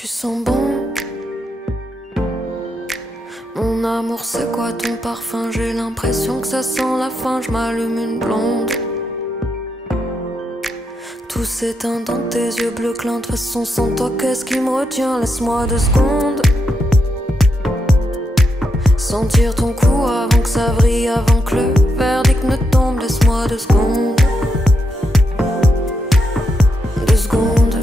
Tu sens bon. Mon amour, c'est quoi ton parfum? J'ai l'impression que ça sent la fin. Je m'allume une blonde. Tout s'éteint dans tes yeux bleus clins. De toute façon, sans toi, qu'est-ce qui me retient? Laisse-moi 2 secondes. Sentir ton cou avant que ça vrille, avant que le verdict ne tombe. Laisse-moi 2 secondes. 2 secondes.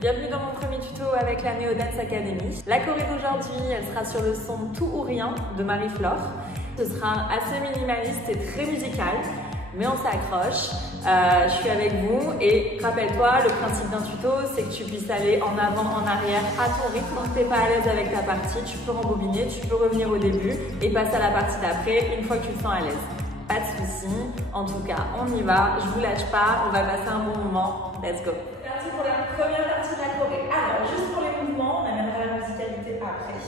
Bienvenue dans mon premier tuto avec la Neo Dance Academy. La choré d'aujourd'hui, elle sera sur le son Tout ou Rien de Marie-Flore. Ce sera assez minimaliste et très musical, mais on s'accroche. Je suis avec vous et rappelle-toi, le principe d'un tuto, c'est que tu puisses aller en avant, en arrière à ton rythme. Quand tu n'es pas à l'aise avec ta partie, tu peux rembobiner, tu peux revenir au début et passer à la partie d'après une fois que tu te sens à l'aise. Pas de soucis, en tout cas, on y va, je vous lâche pas, on va passer un bon moment. Let's go! C'est parti pour la première partie de la choré. Alors, juste pour les mouvements, on amènera la musicalité après.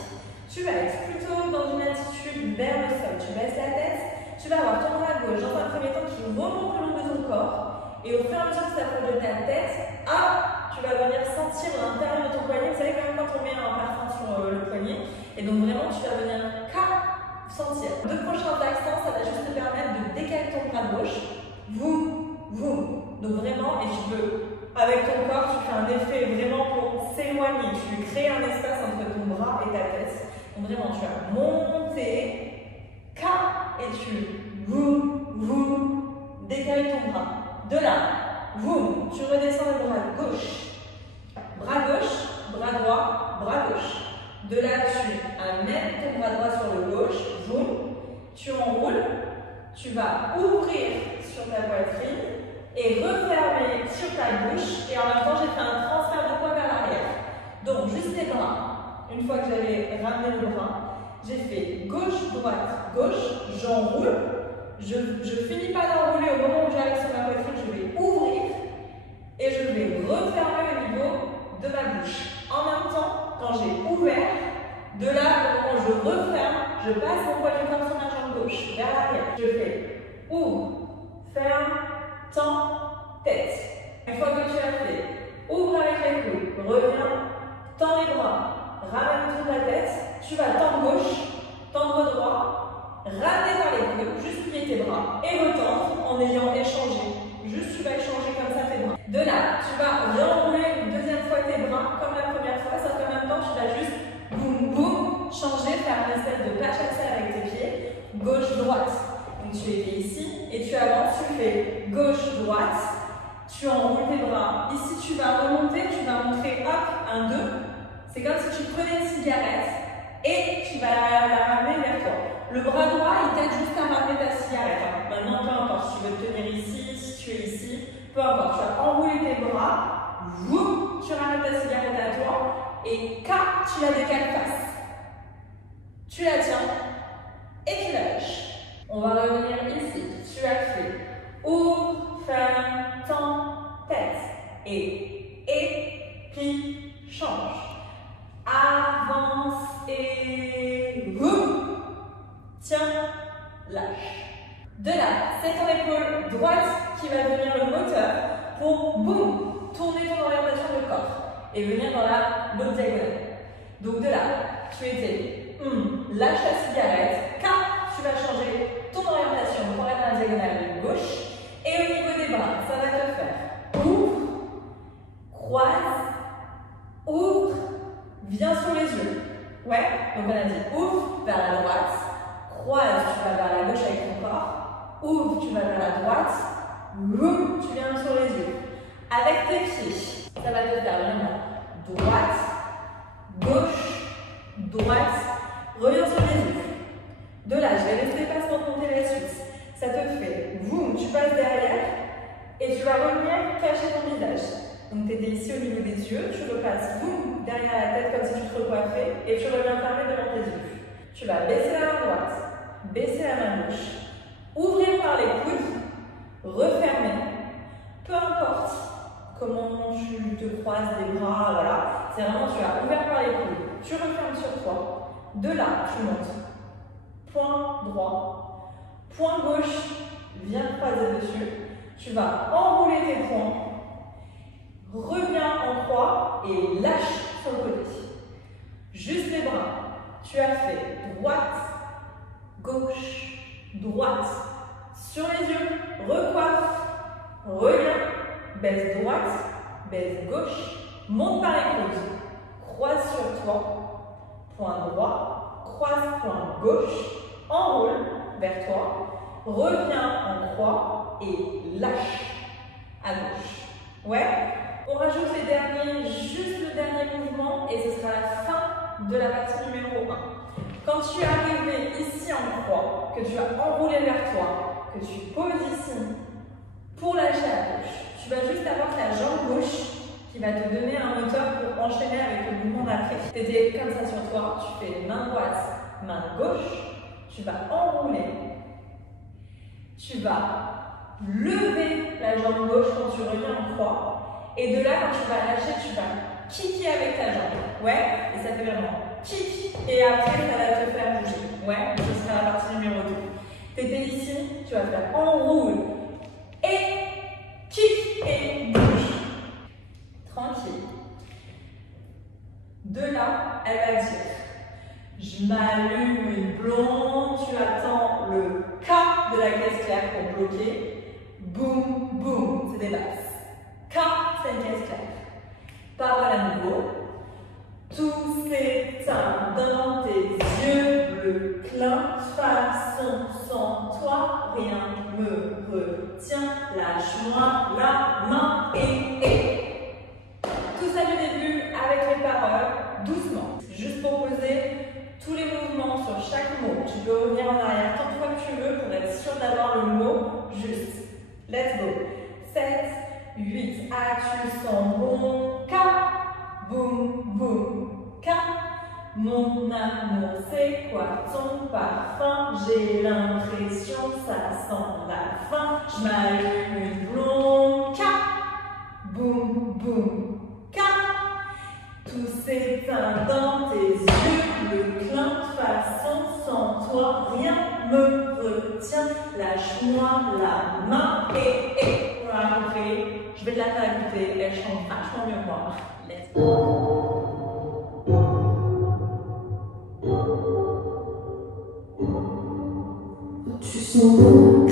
Tu vas être plutôt dans une attitude vers le sol. Tu baisses la tête, tu vas avoir ton bras gauche dans un premier temps qui remonte le long de ton corps. Et au fur et à mesure que ça approche de ta tête, hop, tu vas venir sentir l'intérieur de ton poignet. Vous savez quand même quand on met un parfum sur le poignet. Et donc vraiment, tu vas venir sentir. 2 prochains accents, ça va juste te permettre de décaler ton bras gauche. Vous. Donc vraiment, et tu veux, avec ton corps, tu fais un effet vraiment pour s'éloigner. Tu crées un espace entre ton bras et ta tête. Donc vraiment, tu vas monter, et vous, décaler ton bras. De là, tu redescends le bras gauche, bras droit, bras gauche. De là, tu amènes ton bras droit sur le gauche, tu enroules, tu vas ouvrir sur ta poitrine et refermer sur ta bouche. Et en même temps, j'ai fait un transfert de poids vers l'arrière. Donc, juste les bras. Une fois que j'avais ramené le bras, j'ai fait gauche, droite, gauche, j'enroule. Je finis pas d'enrouler au moment où j'arrive sur ma poitrine, je vais ouvrir et je vais refermer au niveau de ma bouche. En même temps, quand j'ai ouvert, de là, au moment où je referme, je passe mon poids du corps sur ma jambe gauche, vers l'arrière. Je fais ouvre, ferme, tends, tête. Une fois que tu as fait, ouvre avec les coudes, reviens, tends les bras, ramène toute la tête, tu vas tendre gauche, tendre droit, ramener par les coudes, juste plier tes bras et retendre en ayant échangé. Juste tu vas échanger comme ça tes bras. De là, tu vas réenrouler une deuxième fois tes bras comme la première fois, sauf qu'en même temps, tu vas juste boum, changer, faire une espèce de pas chassé avec tes pieds, gauche-droite. Donc tu es ici et tu avances, tu fais gauche-droite, tu enroules tes bras. Ici, tu vas remonter, tu vas montrer hop, 1, 2. C'est comme si tu prenais une cigarette et tu vas la ramener vers toi. Le bras droit, il t'aide juste à ramener ta cigarette. Maintenant, peu importe, si tu veux te tenir ici, si tu es ici, peu importe. Tu vas enrouler tes bras, tu ramènes ta cigarette à toi et tu la décales face. Tu la tiens et tu la lâches. On va revenir ici. Tu as fait ouvre, ferme, tends, tête et puis change. Avance et tiens, lâche. De là, c'est ton épaule droite qui va devenir le moteur pour boum, tourner ton orientation de corps et venir dans l'autre diagonale. Donc de là, tu étais lâche la cigarette, tu vas changer ton orientation pour aller dans la diagonale de gauche et au niveau des bras, ça va te faire ouvre, croise, ouvre, viens sur les yeux. Ouais, donc on a dit ouvre vers la droite, croise, tu vas vers la gauche avec ton corps, ouvre, tu vas vers la droite, tu viens sur les yeux. Avec tes pieds, ça va te faire vraiment droite, gauche, droite, reviens sur les yeux. De là, je vais rester tu vas revenir cacher ton visage. Donc tu étais ici au niveau des yeux, tu repasses boum derrière la tête comme si tu te recoiffais et tu reviens fermer devant tes yeux. Tu vas baisser la main droite, baisser la main gauche, ouvrir par les coudes, refermer. Peu importe comment tu te croises les bras, voilà. C'est vraiment, tu as ouvert par les coudes, tu refermes sur toi. De là, tu montes. Point droit, point gauche, viens croiser dessus. Tu vas enrouler tes poings. Reviens en croix et lâche sur le côté. Juste les bras. Tu as fait droite, gauche, droite. Sur les yeux, recoiffe, reviens, baisse droite, baisse gauche, monte par les coudes, croise sur toi, point droit, croise point gauche, enroule vers toi, reviens en croix et lâche à gauche. Ouais? On rajoute les derniers, juste le dernier mouvement et ce sera la fin de la partie numéro 1. Quand tu es arrivé ici en croix, que tu as enroulé vers toi, que tu poses ici pour lâcher à gauche, tu vas juste avoir ta jambe gauche qui va te donner un moteur pour enchaîner avec le mouvement d'après. Tu étais comme ça sur toi, tu fais main droite, main gauche, tu vas enrouler, tu vas lever la jambe gauche quand tu reviens en croix. Et de là, quand tu vas lâcher, tu vas kicker avec ta jambe. Ouais? Et ça fait vraiment kick. Et après, ça va te faire bouger. Ouais? Ce sera la partie numéro 2. Tu étais ici, tu vas faire enroule. Et kick et bouge. Tranquille. De là, elle va dire je m'allume une blonde. Tu attends le K de la caisse claire pour bloquer. Boum, boum. C'est des basses. K, c'est une caisse claire. Parole à nouveau. Tout s'éteint dans tes yeux bleus, clin, façon sans toi, rien me retient. Lâche-moi la main et. Tout ça du début avec les paroles, doucement. Juste pour poser tous les mouvements sur chaque mot. Tu peux revenir en arrière tant de fois que tu veux pour être sûr d'avoir le mot juste. Let's go. 7, 8, ah tu sens bon, K, boum, boum, K, mon amour c'est quoi ton parfum, j'ai l'impression ça sent la fin, je m'allume une blonde, K, boum, boum, K, tout s'éteint dans tes yeux, le clin de façon sans toi, rien me retient, lâche-moi la main et. Je vais te la faire écouter, elle chante vachement mieux que moi. Let's go. Tu sens bon.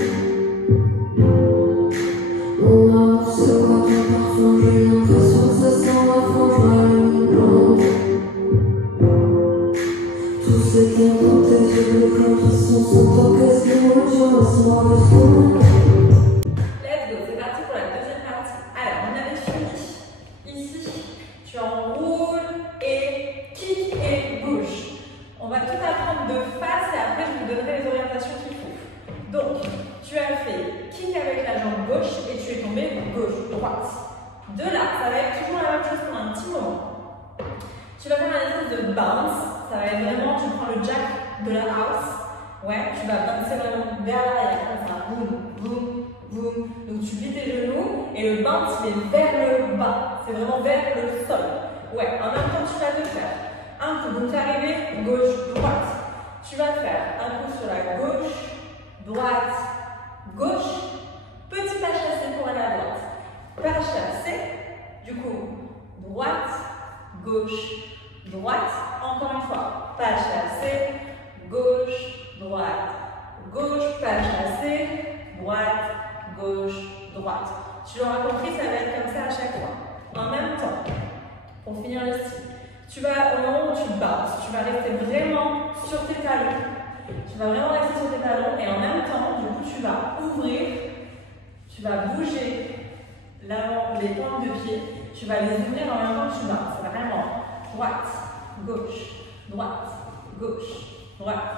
Mon amour, c'est quoi ton parfum? J'ai l'impression que ça sent la fin, je m'allume une blonde. Tout s'éteint dans tes yeux, le plein de façon sans toi, qu'est-ce que moi tu laisse-moi répondre. Donc, tu as fait kick avec la jambe gauche et tu es tombé gauche-droite. De là, ça va être toujours la même chose pour un petit moment. Tu vas faire un espèce de bounce. Ça va être vraiment, tu prends le jack de la house. Ouais, tu vas bouncer vraiment vers l'arrière, comme ça. Boum, boum, boum. Donc, tu vis tes genoux et le bounce, il est vers le bas. C'est vraiment vers le sol. Ouais, en même temps, tu vas te faire un coup. Donc, tu es arrivé gauche-droite. Tu vas faire un coup sur la gauche. Droite, gauche, petit pas chassé pour aller à droite. Pas chassé, du coup, droite, gauche, droite. Encore une fois, pas chassé, gauche, droite, gauche, pas chassé, droite, gauche, droite. Tu l'auras compris, ça va être comme ça à chaque fois. En même temps, pour finir le style, tu vas, au moment où tu bounces, tu vas rester vraiment sur tes talons. Tu vas vraiment rester sur tes talons et en même temps, du coup, tu vas ouvrir, tu vas bouger les pointes de pied, tu vas les ouvrir en même temps que tu vas. C'est vraiment droite, gauche, droite, gauche, droite,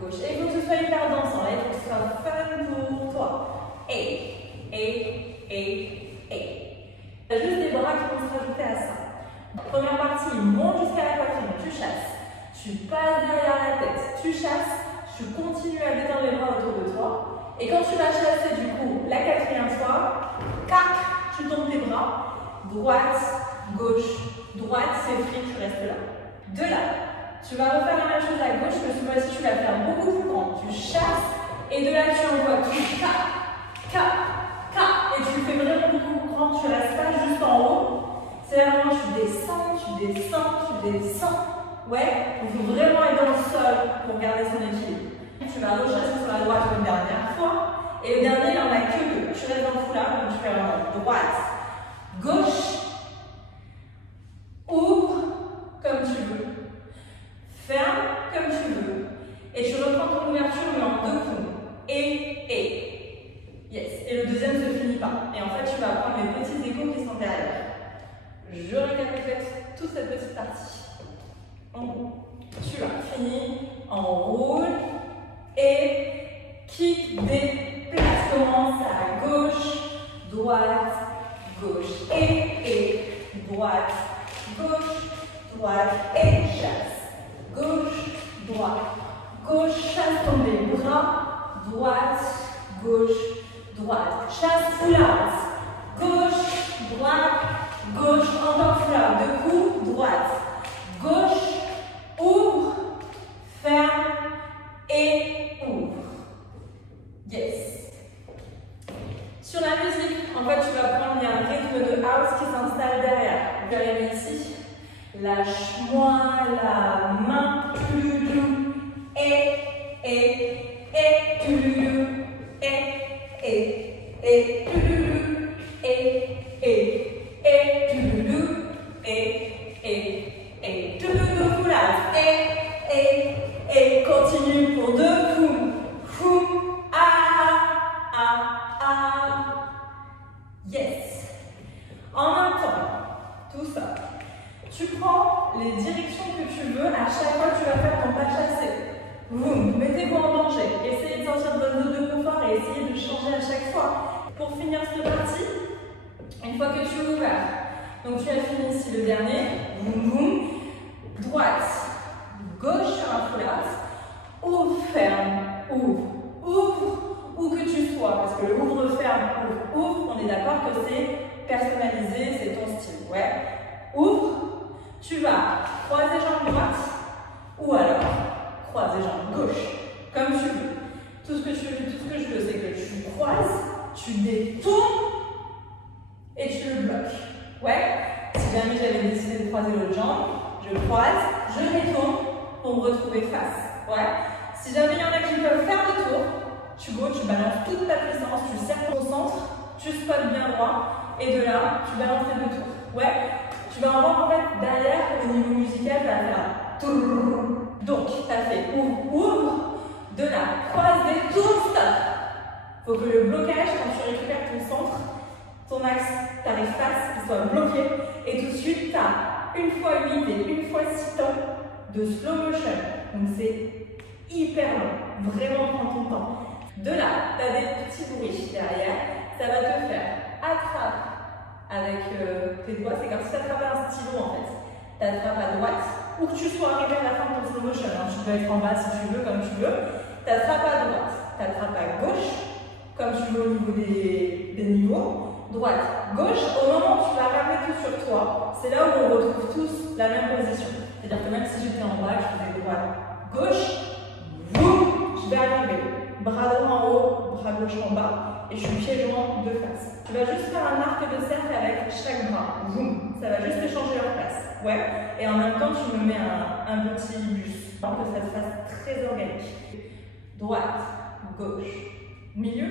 gauche. Et il faut que ce soit hyper dansant, là, il faut que ce soit fun pour toi. Et et. Il y a juste des bras qui vont se rajouter à ça. Première partie, monte jusqu'à la poitrine, tu chasses. Tu passes derrière la tête, tu chasses. Tu continues à détendre les bras autour de toi. Et quand tu vas chasser du coup la quatrième fois, tac, tu tombes tes bras. Droite, gauche, droite, c'est free, tu restes là. De là, tu vas refaire la même chose à gauche, mais cette fois-ci tu vas faire beaucoup plus grand. Tu chasses et de là tu envoies tout. K. Et tu le fais vraiment beaucoup plus grand, tu restes pas juste en haut. C'est vraiment tu descends. Ouais, il faut vraiment être dans le sol pour garder son équilibre. Tu vas rechasser sur la droite une dernière fois. Et le dernier, il n'en a que deux. Tu restes dans le foulard, donc tu fais vraiment droite, gauche, ouvre comme tu veux, ferme comme tu veux. Et tu reprends ton ouverture, mais en deux coups. Et. Yes. Et le deuxième ne se finit pas. Et en fait, tu vas prendre les petits échos qui sont derrière. Je récapitule toute cette petite partie. En gros, tu as fini, enroule et kick, déplace, commence à gauche, droite, gauche et droite, et chasse, gauche, droite, chasse, tombe les bras, droite, chasse, foulard, gauche, droite, encore foulard, deux coups, droite, gauche, ouvre, ferme et ouvre. Yes. Sur la musique, en fait, tu vas prendre un rythme de house qui s'installe derrière. Tu arrives ici. Lâche-moi la main. Touloulou. Et. Touloulou. Et. Touloulou. Et. Touloulou. Et. Touloulou. Foulard. Et. Continue pour deux coups. Yes. En même temps, tout ça, tu prends les directions que tu veux. À chaque fois que tu vas faire ton pas chassé, vous mettez-vous en danger. Essayez de sortir de votre zone de confort et essayez de changer à chaque fois. Pour finir cette partie, une fois que tu es ouvert, donc tu as fini ici le dernier, boum, droite, gauche sur un foulard, ouvre, ferme, ouvre, où que tu sois, parce que le ouvre-ferme, ouvre, on est d'accord que c'est personnalisé, c'est ton style, ouais. Ouvre, tu vas croiser jambe droite, ou alors croiser jambe gauche, comme tu veux. Tout ce que je veux, c'est que tu croises, tu détournes, et tu le bloques, ouais. Si jamais j'avais décidé de croiser l'autre jambe, je croise, je détourne, pour me retrouver face, ouais. Si jamais il y en a qui peuvent faire le tour, tu balances toute ta puissance, tu serres ton centre, tu spots bien droit, et de là, tu balances tes deux tours. Ouais, tu vas avoir en fait derrière, au niveau musical, tu vas faire un. Donc, tu as fait ouvre, de là, croise des tours, stop. Faut que le blocage, quand tu récupères ton centre, ton axe, t'arrives face, il soit bloqué, et tout de suite, tu as une fois 8 et une fois 6 temps de slow motion. Donc, c'est hyper long, vraiment prends ton temps. De là, tu as des petits bruits derrière, ça va te faire attrape avec tes doigts, c'est comme si tu attrapais un stylo en fait. Tu attrapes à droite, où que tu sois arrivé à la fin de ton slow motion, hein. Tu peux être en bas si tu veux, comme tu veux. Tu attrapes à droite, tu attrapes à gauche, comme tu veux au niveau des niveaux. Droite, gauche, au moment où tu vas ramener tout sur toi, c'est là où on retrouve tous la même position. C'est-à-dire que même si j'étais en bas, je faisais droite, gauche, boum, je vais arriver. Bras droit en haut, bras gauche en bas, et je suis pieds joints de face. Tu vas juste faire un arc de cercle avec chaque bras. Boum. Ça va juste te changer leur place. Ouais. Et en même temps, tu me mets un petit bus pour que ça se fasse très organique. Droite, gauche, milieu,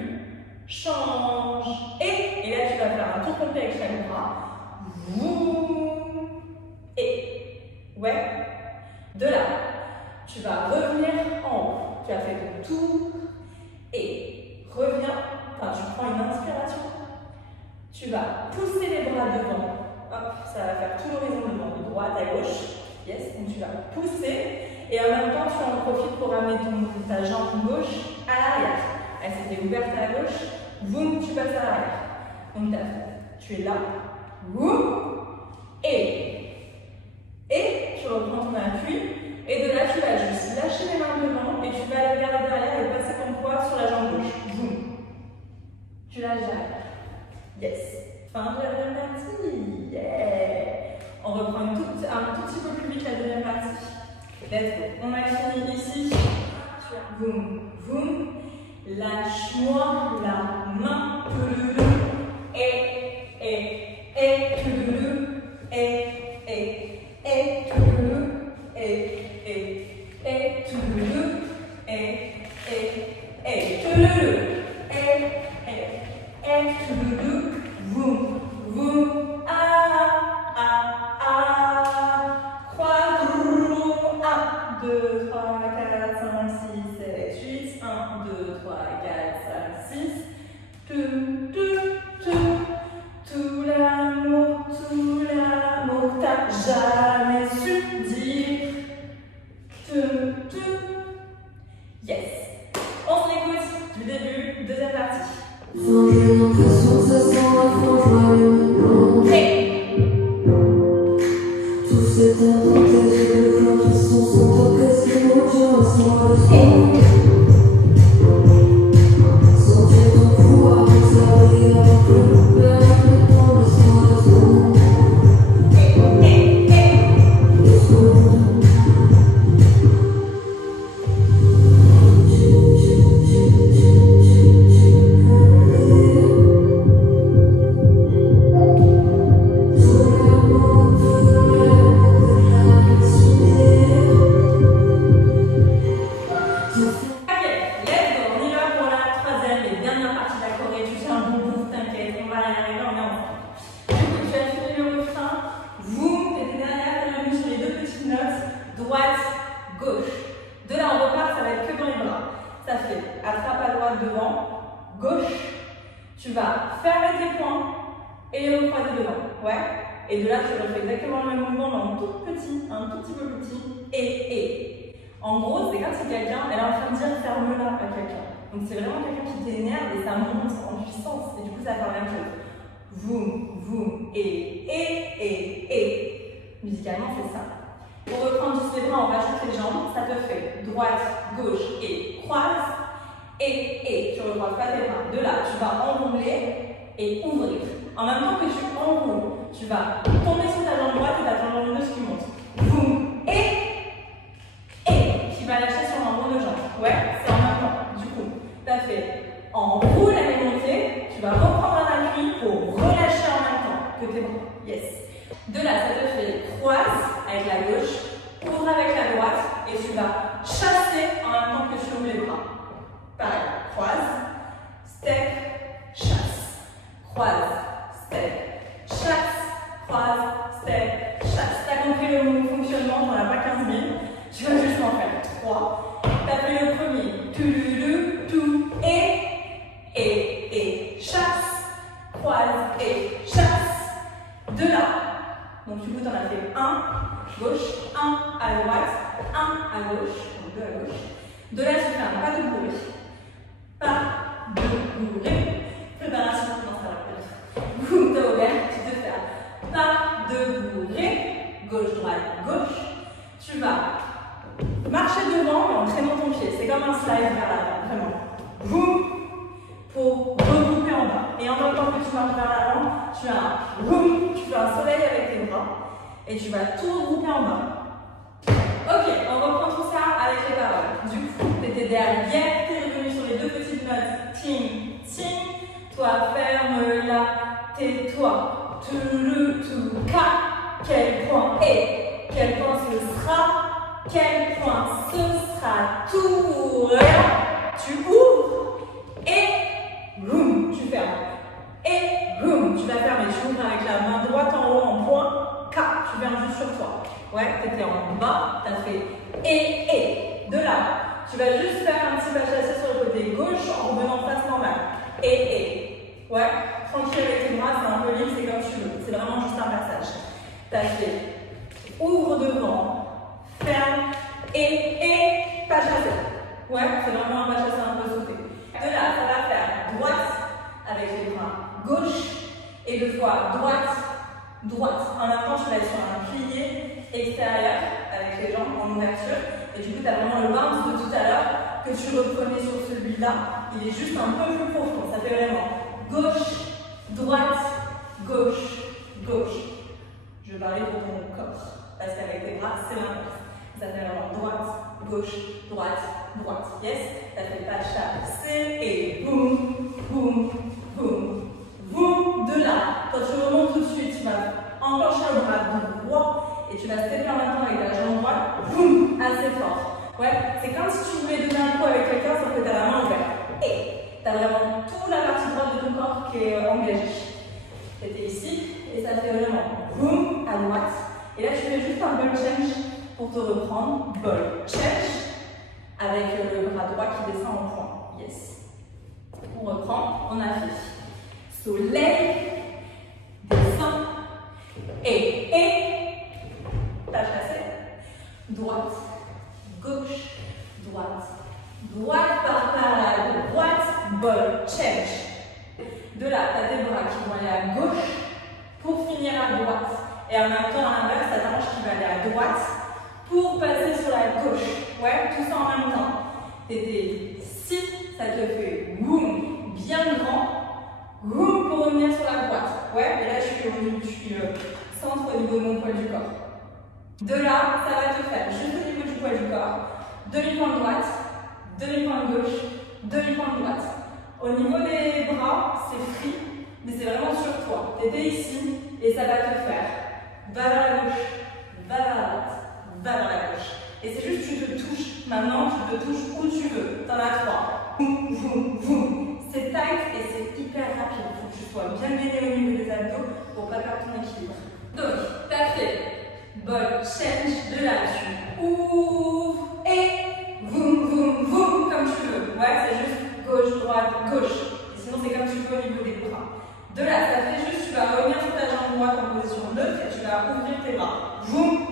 change. Et là, tu vas faire un tour complet avec chaque bras. Boum. Et. Ouais. De là, tu vas revenir en haut. Tu as fait ton tour. Et reviens, enfin tu prends une inspiration, tu vas pousser les bras devant, hop, ça va faire tout l'horizon devant, de droite à gauche, yes, donc tu vas pousser, et en même temps tu en profites pour amener ta jambe gauche à l'arrière. Elle s'était ouverte à la gauche, boum, tu passes à l'arrière. Donc tu es là, boum, et tu reprends ton appui, et de là tu vas juste lâcher les mains devant, et tu vas aller regarder derrière et passer ton poids sur la jambe gauche, boum. Tu lâches derrière. Yes. Fin de la deuxième partie. Yeah. On reprend un tout petit peu plus vite la deuxième partie. Let's go. On a fini ici. Boum, boum. Lâche-moi la main. Jamais su dire yes. On s'écoute du début, deuxième partie. J'ai l'impression que ça sent la fin, je m'allume. Tout s'est inventé, j'ai le plan qui sont orchestrés, je ressens le son. Sentir ton pouvoir, ça brille avec le père, dans le sang de son. Tu vas fermer tes poings et les recroiser devant. Ouais. Et de là, tu refais exactement le même mouvement, mais en tout petit, un tout petit peu plus petit. Et. En gros, c'est comme si quelqu'un, elle est en train de dire ferme-la à quelqu'un. Donc c'est vraiment quelqu'un qui t'énerve et ça monte en puissance. Et du coup, ça fait la même chose. Voum, voum, et. Musicalement, c'est ça. Pour reprendre juste les bras, on rajoute les jambes. Ça te fait droite, gauche et croise. Et tu ne recroises pas tes bras. De là, tu vas enrouler et ouvrir. En même temps que tu enroules, tu vas tomber sur ta jambe droite et ta jambe gauche qui monte. Boum. Et qui va lâcher sur l'enroule de jambe. Ouais, c'est en même temps. Du coup, tu as fait enroule et montée. Tu vas reprendre un appui pour relâcher en même temps que tes bras. Yes. De là, ça te fait croise avec la gauche, ouvre avec la droite et tu vas chasser en même temps que tu ouvres les bras. Pareil, croise, step, chasse. Croise, step, chasse. Croise, step, chasse. Tu as compris le fonctionnement, on n'a pas 15 000. Tu vas juste en faire 3. Tu as fait le premier, tout, et, chasse. Croise et chasse. De là. Donc, du coup, tu en as fait 1 gauche, 1 à droite, 1 à gauche, donc 2 à gauche. De là, tu fais un pas de bruit. Pas de bourrée. Préparation, non, ça va pas. Boum, t'as ouvert, tu te fais pas de bourrée. Gauche, droite, gauche. Tu vas marcher devant mais en traînant ton pied. C'est comme un slide vers l'avant, vraiment. Boum, pour regrouper en bas. Et en même temps que tu marches vers l'avant, tu as un boum, tu fais un soleil avec tes bras. Et tu vas tout regrouper en bas. Ok, on reprend tout ça avec les paroles. Du coup, tu étais derrière, tu es revenu sur les deux petites notes. Ting, ting. Toi, ferme-la, tais-toi. Tout, ka. Quel point est? Quel point ce sera? Quel point ce sera? Tout, rien. Tu ouvres et boum, tu fermes. Et boum, tu vas fermer. Tu ouvres avec la main droite en haut en point. K, tu fermes juste sur toi. Ouais, tu étais en bas, tu as fait et. De là, tu vas juste faire un petit pas chassé sur le côté gauche en revenant face normale. Et. Ouais, tranquille avec tes bras, c'est un peu libre, c'est comme tu veux. C'est vraiment juste un passage. Tu as fait ouvre devant, ferme, et pas chassé. Ouais, c'est vraiment un pas chassé un peu sauté. De là, ça va faire droite avec les bras gauche. Et 2 fois droite, droite. En même temps, tu vas être sur un plié extérieur avec les jambes en ouverture. Et du coup, tu as vraiment le bounce de tout à l'heure que tu reprenais sur celui-là. Il est juste un peu plus profond. Ça fait vraiment gauche, droite, gauche, gauche. Je vais parler pour ton corps. Parce qu'avec tes bras, c'est l'inverse. Ça fait vraiment droite, gauche, droite, droite. Yes? Ça fait pas chaque C et boum, boum, boum, boum. De là, quand tu remontes tout de suite, tu vas enclencher le bras droit et tu vas stepper en même temps avec la jambe droite, boum, assez fort. Ouais, c'est comme si tu voulais donner un coup avec quelqu'un, sauf que tu as la main ouverte. Et tu as vraiment toute la partie droite de ton corps qui est engagée. Tu étais ici et ça fait vraiment boum à droite. Et là, tu fais juste un ball change pour te reprendre. Ball change avec le bras droit qui descend en point. Yes. On reprend, on affiche. Soleil, descend, et, t'as chassé. Droite, gauche, droite, droite par là, droite, ball change. De là, t'as tes bras qui vont aller à gauche pour finir à droite. Et en même temps, à l'inverse, t'as ta hanche qui va aller à droite pour passer sur la gauche. Ouais, tout ça en même temps. T'étais ici, ça te fait boum, bien grand. Boum pour revenir sur la droite. Ouais, et là je suis centre au niveau de mon poids du corps. De là, ça va te faire juste au niveau du poids du corps. Demi-point droite, demi-point gauche, demi-point droite. Au niveau des bras, c'est free, mais c'est vraiment sur toi. T'étais ici et ça va te faire va vers la gauche, va vers la droite, va vers la gauche. Et c'est juste tu te touches. Maintenant, tu te touches où tu veux. T'en as 3. Boum, boum, boum. C'est tight et c'est hyper rapide. Il faut que tu sois bien gainé au niveau des abdos pour pas perdre ton équilibre. Donc, tu as fait ball change de là, tu ouvres et boum, boum, boum, comme tu veux. Ouais, c'est juste gauche, droite, gauche. Et sinon, c'est comme tu veux au niveau des bras. De là, ça fait juste, tu vas revenir sur ta jambe droite en position neutre et tu vas ouvrir tes bras. Boum,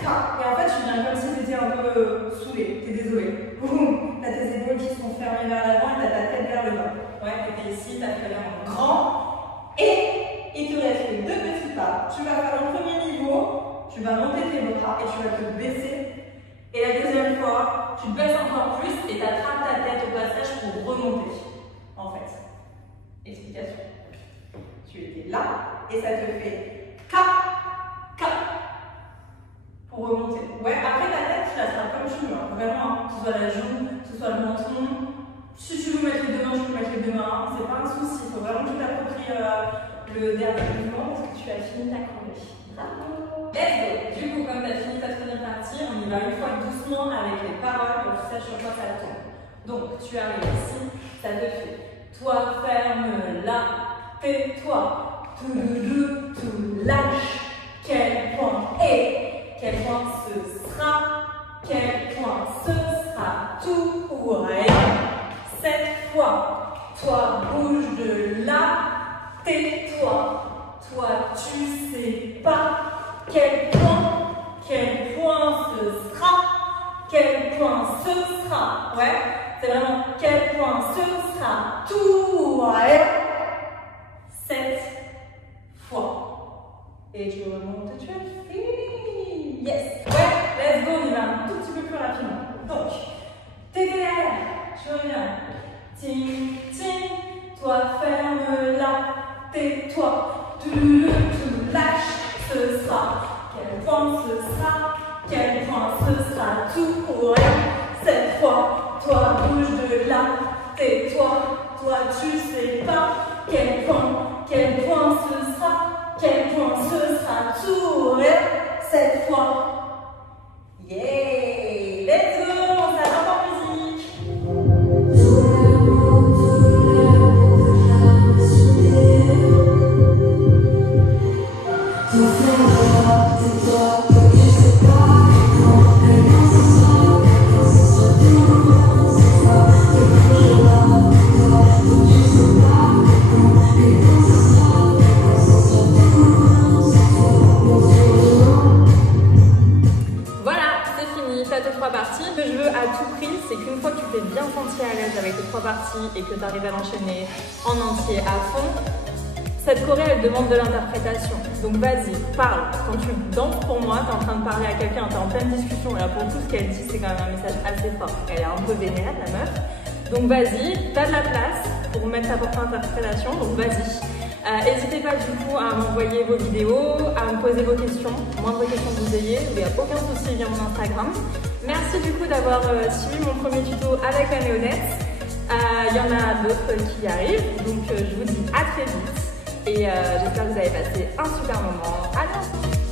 et en fait, tu viens comme si tu étais un peu saoulé. T'es désolé. Boum, t'as tes épaules qui sont fermées vers l'avant et t'as ta tête vers le bas. Ouais, t'étais ici, t'as fait vraiment grand. Et il te reste 2 petits pas. Tu vas faire le premier niveau, tu vas monter tes bras et tu vas te baisser. Et la deuxième fois, tu te baisses encore plus et tu attrapes ta tête au passage pour remonter. En fait. Explication. Tu étais là et ça te fait K, K. Pour remonter. Ouais, après ta tête, tu la seras comme tu veux. Hein. Vraiment, que ce soit la joue, que ce soit le menton. Si tu veux mettre les 2 mains, tu peux mettre les 2 mains. C'est pas un souci. Il faut vraiment que tu t'appropries le dernier mouvement parce que tu as fini ta choré. Bravo! Let's go! Du coup, comme tu as fini ta première partie, on y va une fois doucement avec les paroles pour que tu saches sur quoi ça tombe. Donc, tu arrives ici, ça te fait toi ferme là, tais-toi, tout lâche, quel point est. Quel point ce sera? Quel point ce sera? Tout ou rien. Cette fois, toi bouge de là, tais-toi. Toi tu sais pas quel point ce sera. Quel point ce sera? Ouais, c'est vraiment quel point ce sera? Tout ou rien. Cette fois. Et tu remontes, tu as fini. Yes. Ouais, let's go, on y va un tout petit peu plus rapidement. Donc, t'es derrière, tu reviens. Ting, ting, toi ferme là, tais-toi. Tu lâches, ce sera. Quel point ce sera? Quel point ce sera? Tout ou rien. Cette fois, toi bouge de là, tais-toi. Toi tu sais pas. Quel point ce sera? Quel point ce sera? Tout ou rien. Cette fois, yeah, let's go, on s'arrête en musique. À l'aise avec les 3 parties et que tu arrives à l'enchaîner en entier à fond, Cette choré, elle demande de l'interprétation. Donc vas-y, parle. Quand tu danses pour moi, tu es en train de parler à quelqu'un, tu es en pleine discussion. Et là, pour tout ce qu'elle dit, c'est quand même un message assez fort. Elle est un peu vénère, la meuf. Donc vas-y, tu as de la place pour mettre ta portée interprétation. Donc vas-y. N'hésitez pas du coup à m'envoyer vos vidéos, à me poser vos questions, moindre question que vous ayez, il n'y a aucun souci via mon Instagram. Merci du coup d'avoir suivi mon premier tuto avec la néonette. Il y en a d'autres qui arrivent, donc je vous dis à très vite et j'espère que vous avez passé un super moment. À bientôt.